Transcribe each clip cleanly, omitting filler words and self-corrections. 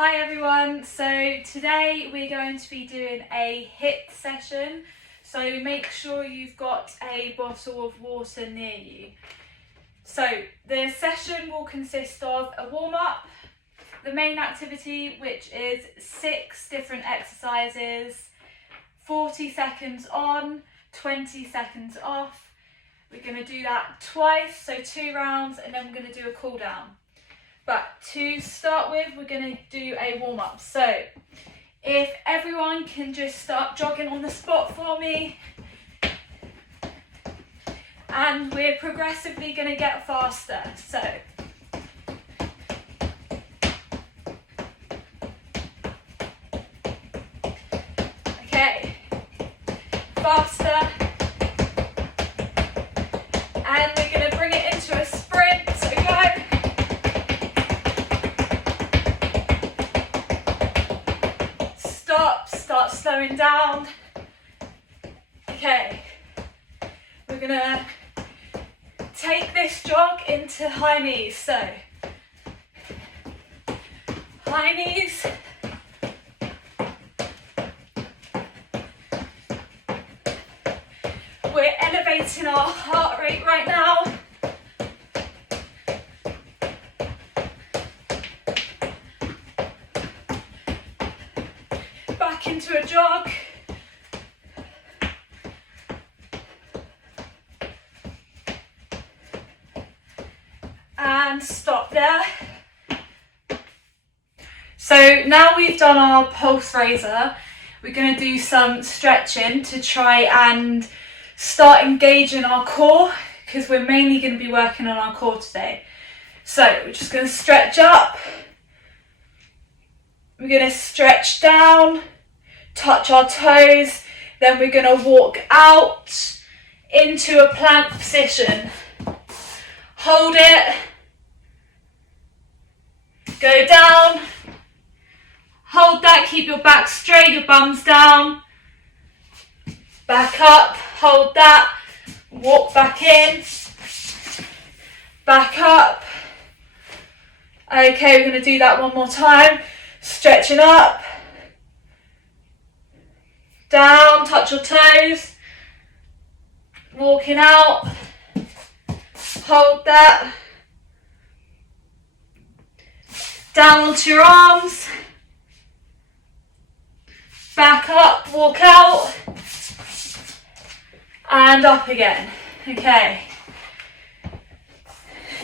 Hi everyone, so today we're going to be doing a HIT session, so make sure you've got a bottle of water near you. So the session will consist of a warm-up, the main activity which is 6 different exercises, 40 seconds on, 20 seconds off. We're going to do that twice, so 2 rounds, and then we're going to do a cool down. But to start with, we're going to do a warm-up. So if everyone can just start jogging on the spot for me. And we're progressively going to get faster. So okay, faster. And we're going to bring it into a sprint. So go. Start slowing down. Okay, we're gonna take this jog into high knees. So high knees. We're elevating our heart rate right now. Back into a jog. And stop there. So now we've done our pulse raiser, we're going to do some stretching to try and start engaging our core, because we're mainly going to be working on our core today. So we're just going to stretch up. We're going to stretch down, touch our toes, then we're going to walk out into a plank position. Hold it, go down, hold that, keep your back straight, your bum's down, back up, hold that, walk back in, back up. Okay, we're going to do that one more time. Stretching up, down, touch your toes, walking out, hold that, down onto your arms, back up, walk out, and up again. Okay,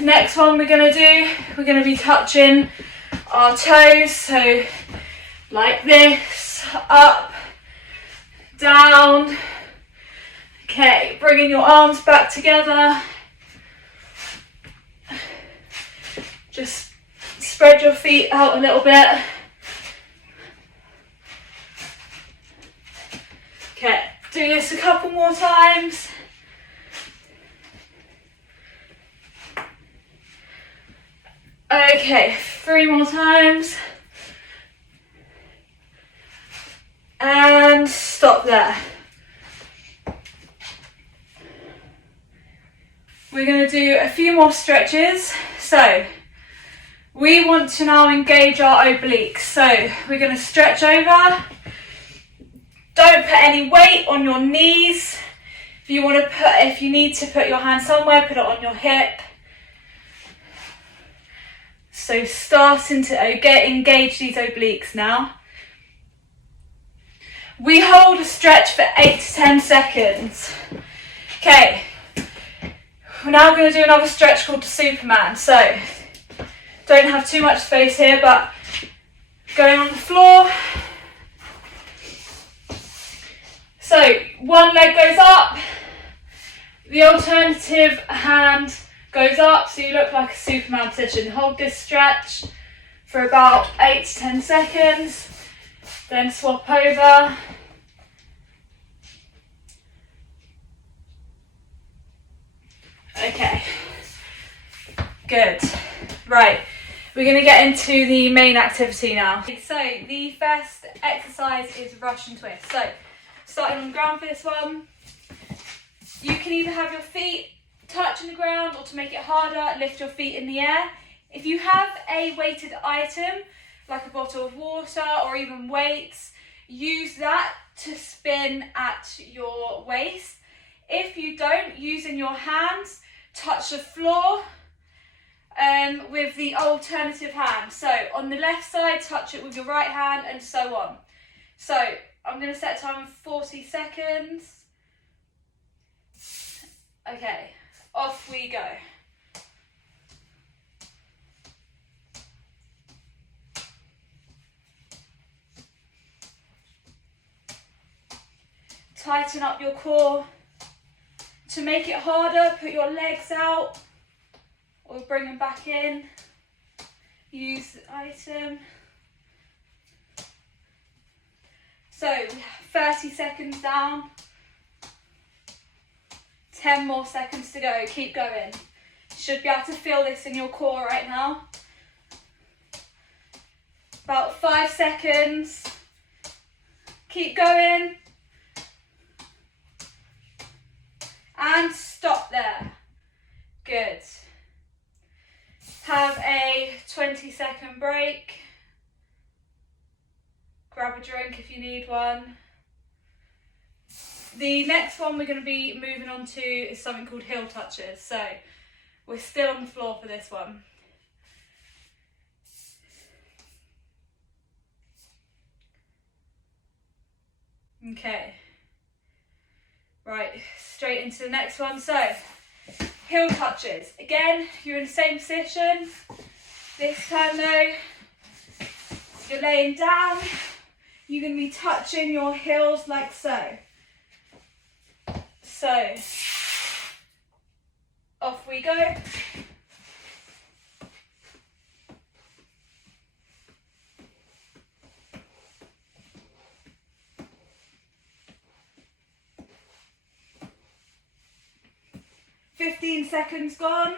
next one we're going to be touching our toes, so like this, up, down. Okay, bringing your arms back together, just spread your feet out a little bit. Okay, do this a couple more times. Okay, 3 more times. And stop there. We're going to do a few more stretches. So we want to now engage our obliques. So we're going to stretch over. Don't put any weight on your knees. If you need to put your hand somewhere, put it on your hip. So starting to engage these obliques now. We hold a stretch for 8 to 10 seconds. Okay, we're now going to do another stretch called the Superman. So don't have too much space here, but going on the floor. So one leg goes up, the alternative hand goes up, so you look like a Superman position. Hold this stretch for about 8 to 10 seconds, then swap over. Okay, good. Right, we're going to get into the main activity now. So the first exercise is Russian twist. So starting on the ground for this one, you can either have your feet touching the ground, or to make it harder, lift your feet in the air. If you have a weighted item, like a bottle of water or even weights, use that to spin at your waist. If you don't, using your hands, touch the floor with the alternative hand. So on the left side, touch it with your right hand, and so on. So I'm going to set a time of 40 seconds. Okay, off we go. Tighten up your core. To make it harder, put your legs out or bring them back in. Use the item. So 30 seconds down. 10 more seconds to go. Keep going. You should be able to feel this in your core right now. About 5 seconds. Keep going. And stop there. Good. Have a 20-second break. Grab a drink if you need one. The next one we're going to be moving on to is something called heel touches. So we're still on the floor for this one. Okay. Right, straight into the next one. So, heel touches. Again, you're in the same position. This time though, you're laying down. You're going to be touching your heels like so. So, off we go. "15 seconds gone.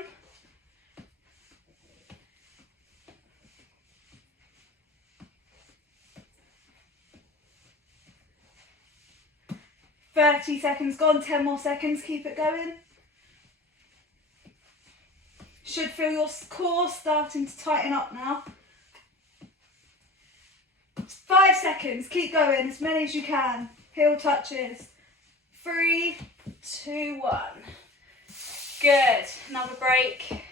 "30 seconds gone, 10 more seconds, keep it going. Should feel your core starting to tighten up now. 5 seconds, keep going, as many as you can. Heel touches. 3, 2, 1. Good, another break,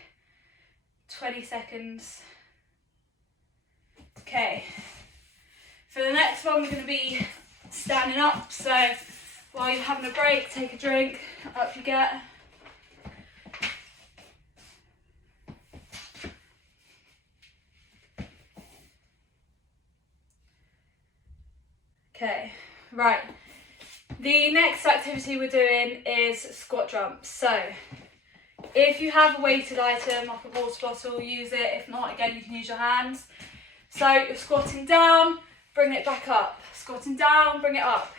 20 seconds. Okay, for the next one we're going to be standing up, so while you're having a break, take a drink, up you get. Okay, right, the next activity we're doing is squat jumps. So if you have a weighted item like a water bottle, use it. If not, again, you can use your hands. So you're squatting down, bring it back up. Squatting down, bring it up.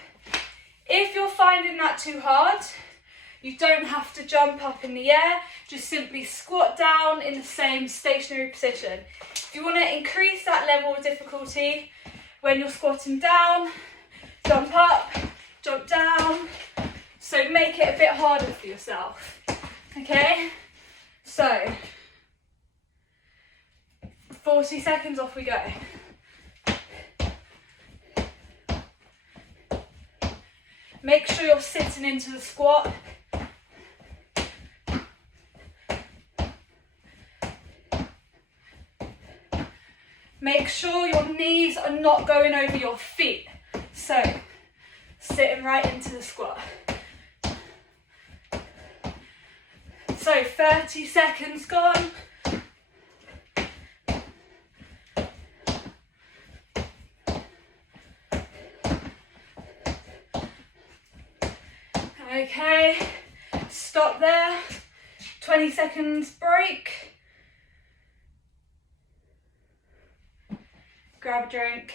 If you're finding that too hard, you don't have to jump up in the air. Just simply squat down in the same stationary position. If you want to increase that level of difficulty, when you're squatting down, jump up, jump down. So make it a bit harder for yourself. Okay, so 40 seconds, off we go. Make sure you're sitting into the squat. Make sure your knees are not going over your feet. So, sitting right into the squat. So 30 seconds gone. Okay, stop there. 20 seconds break. Grab a drink.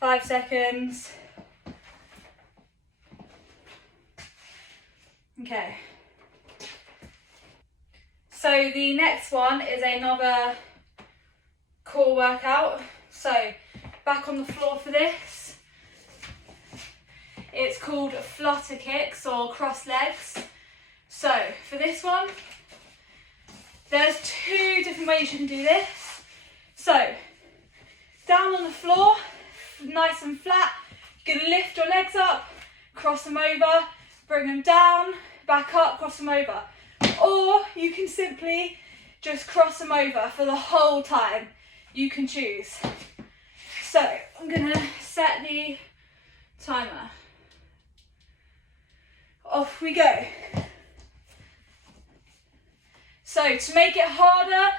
Five seconds. Okay. So the next one is another core workout. So back on the floor for this. It's called flutter kicks or cross legs. So for this one, there's 2 different ways you can do this. So down on the floor, nice and flat, you're going to lift your legs up, cross them over, bring them down, back up, cross them over. Or you can simply just cross them over for the whole time. You can choose. So I'm going to set the timer. Off we go. So to make it harder,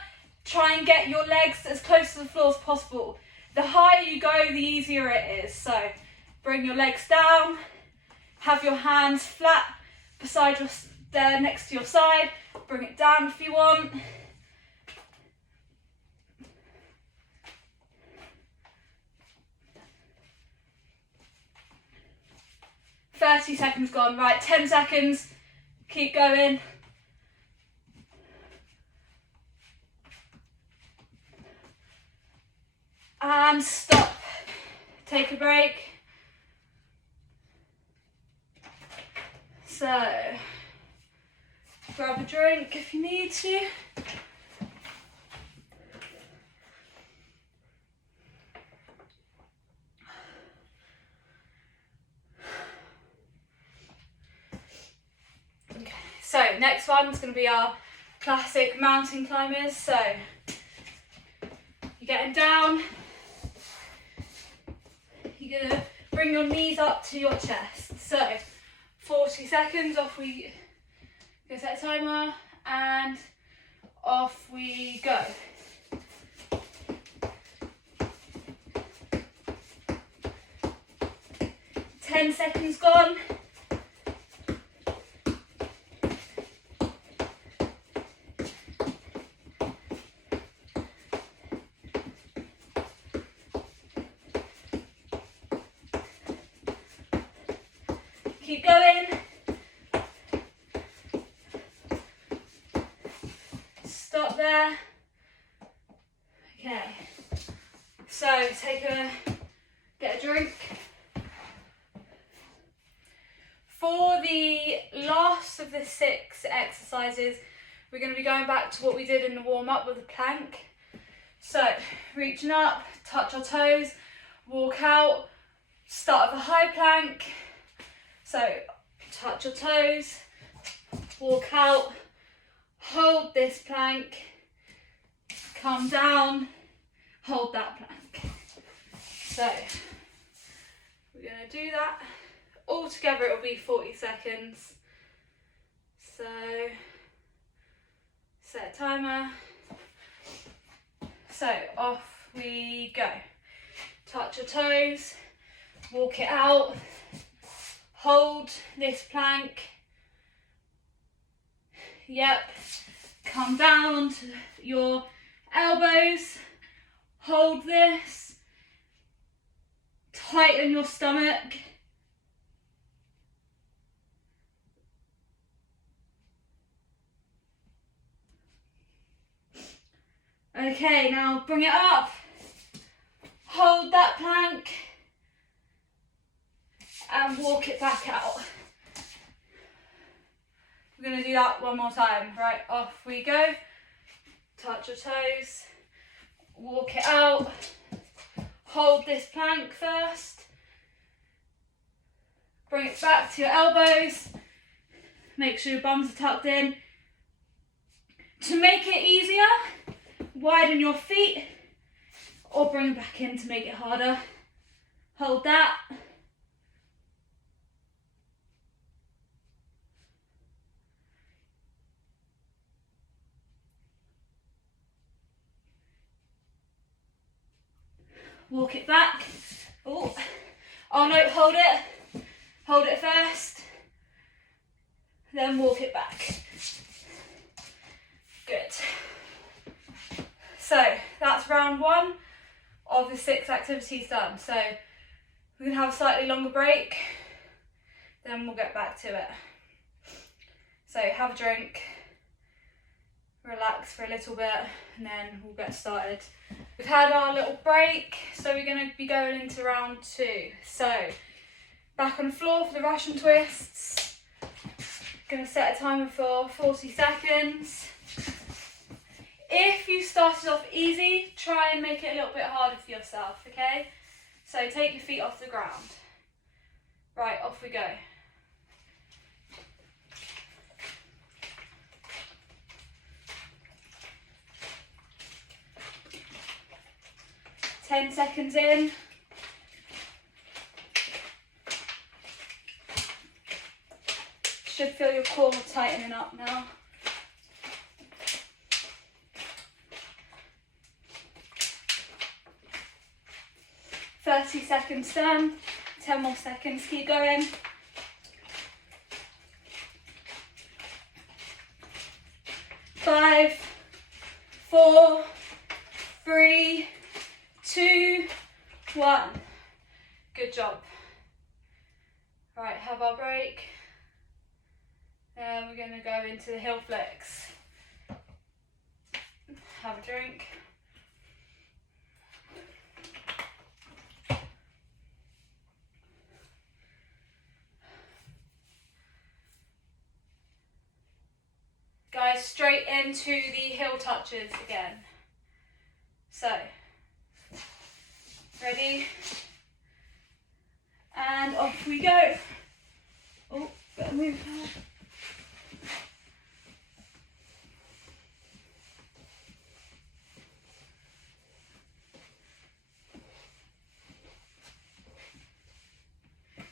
try and get your legs as close to the floor as possible. The higher you go, the easier it is. So bring your legs down, have your hands flat beside your, there next to your side. Bring it down if you want. "30 seconds gone." Right, 10 seconds. Keep going. And stop. Take a break. So, grab a drink if you need to. Okay, so next one's going to be our classic mountain climbers. So, you're getting down. You're going to bring your knees up to your chest. So 40 seconds, off we go, set a timer, and off we go. Ten seconds gone. Keep going. Stop there. Okay. So get a drink. For the last of the 6 exercises, we're going to be going back to what we did in the warm-up with the plank. So reaching up, touch our toes, walk out, start with a high plank. So touch your toes, walk out, hold this plank, come down, hold that plank. So we're going to do that. All together it'll be 40 seconds. So set a timer. So off we go. Touch your toes, walk it out. Hold this plank. Yep. Come down to your elbows. Hold this. Tighten your stomach. Okay, now bring it up. Hold that plank. And walk it back out. We're going to do that one more time. Right, off we go. Touch your toes. Walk it out. Hold this plank first. Bring it back to your elbows. Make sure your bums are tucked in. To make it easier, widen your feet or bring it back in to make it harder. Hold that. Walk it back. Oh no, hold it. Hold it first. Then walk it back. Good. So that's round 1 of the 6 activities done. So we're going to have a slightly longer break. Then we'll get back to it. So have a drink. Relax for a little bit and then we'll get started We've had our little break, so we're going to be going into round 2. So, back on the floor for the Russian twists. Going to set a timer for 40 seconds. If you started off easy, try and make it a little bit harder for yourself, okay? So take your feet off the ground. Right, off we go. Ten seconds in. Should feel your core tightening up now. 30 seconds done, 10 more seconds, keep going. Five, 4, 3, 2, 1. Good job. Right, have our break. And we're going to go into the heel flicks. Have a drink. Guys, straight into the heel touches again. So, ready? And off we go. Oh, better move now.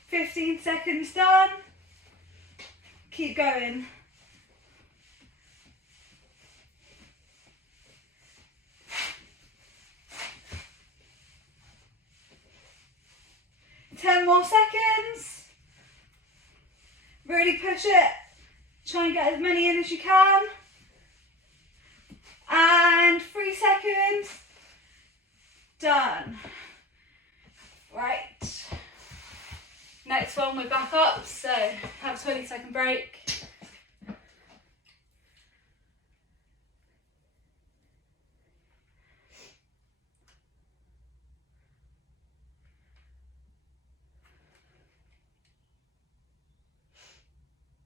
"15 seconds done. Keep going. Ten more seconds. Really push it. Try and get as many in as you can. And 3 seconds. Done. Right. Next one, we're back up. So have a 20-second break.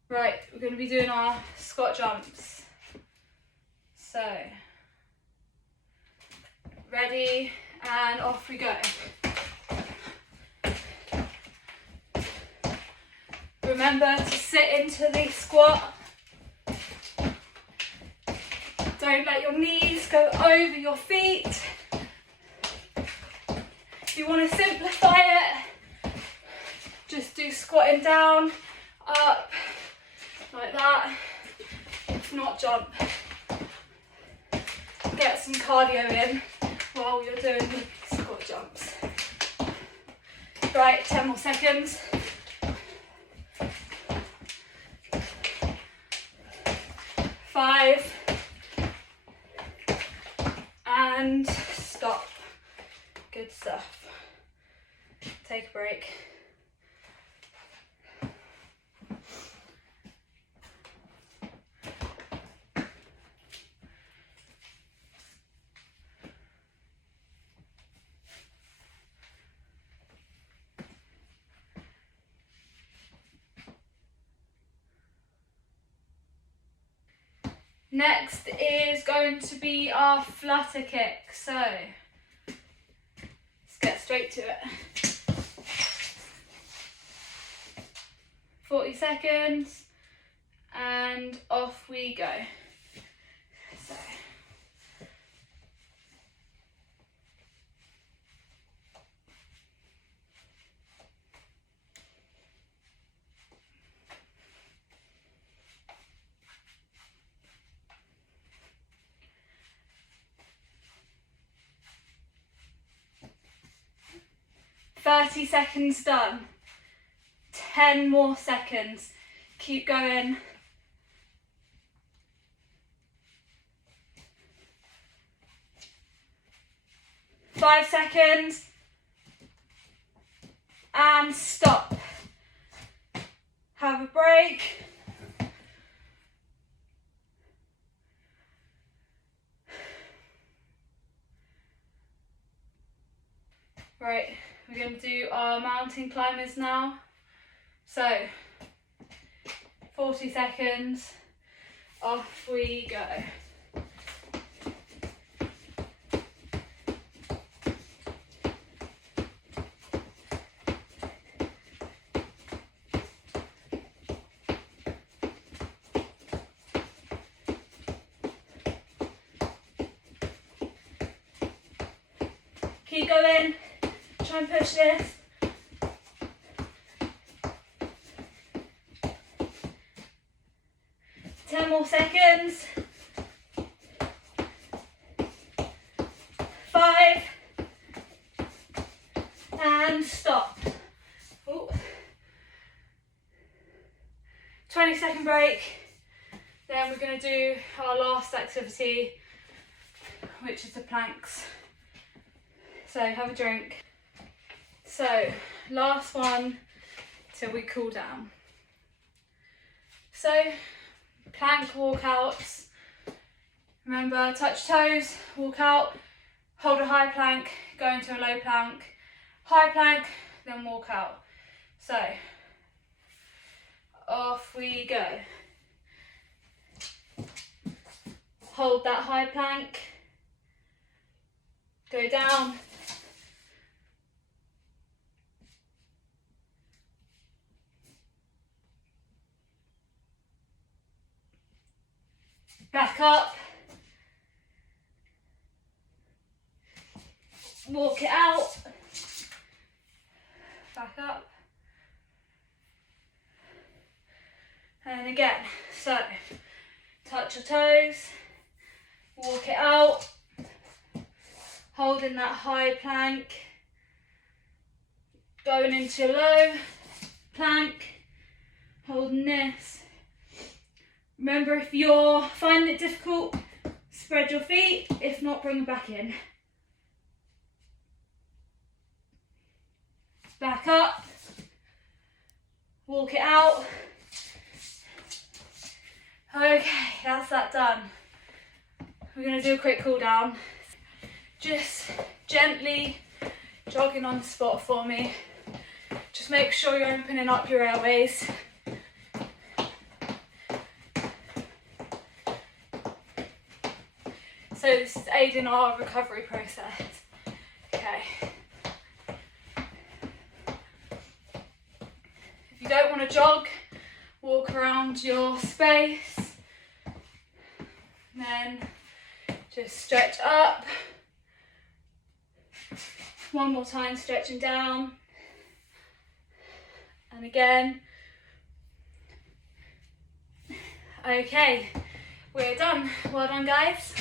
Right, we're going to be doing our squat jumps. So, ready, and off we go. Remember to sit into the squat. Don't let your knees go over your feet. If you want to simplify it, just do squatting down, up, like that. If not, jump. Get some cardio in while you're doing the squat jumps. Right, 10 more seconds. 5, and stop. Good stuff. Take a break. Next is going to be our flutter kick. So let's get straight to it. 40 seconds and off we go. So, "30 seconds done. 10 more seconds. Keep going. Five seconds. And stop. Have a break. we're going to do our mountain climbers now. So 40 seconds, off we go. Keep going, try and push this. Ten more seconds. 5, and stop. Ooh. 20-second break. Then we're going to do our last activity, which is the planks. So have a drink. So last one till we cool down. So plank walkouts. Remember, touch toes, walk out, hold a high plank, go into a low plank, high plank, then walk out. So off we go. Hold that high plank, go down, back up, walk it out, back up, and again. So touch your toes, walk it out, holding that high plank, going into your low plank, holding this. Remember, if you're finding it difficult, spread your feet. If not, bring them back in. Back up, walk it out. Okay, that's that done. We're going to do a quick cool down. Just gently jogging on the spot for me. Just make sure you're opening up your airways. So this is aiding our recovery process. Okay. If you don't want to jog, walk around your space. Then just stretch up. One more time, stretching down. And again. Okay, we're done. Well done, guys.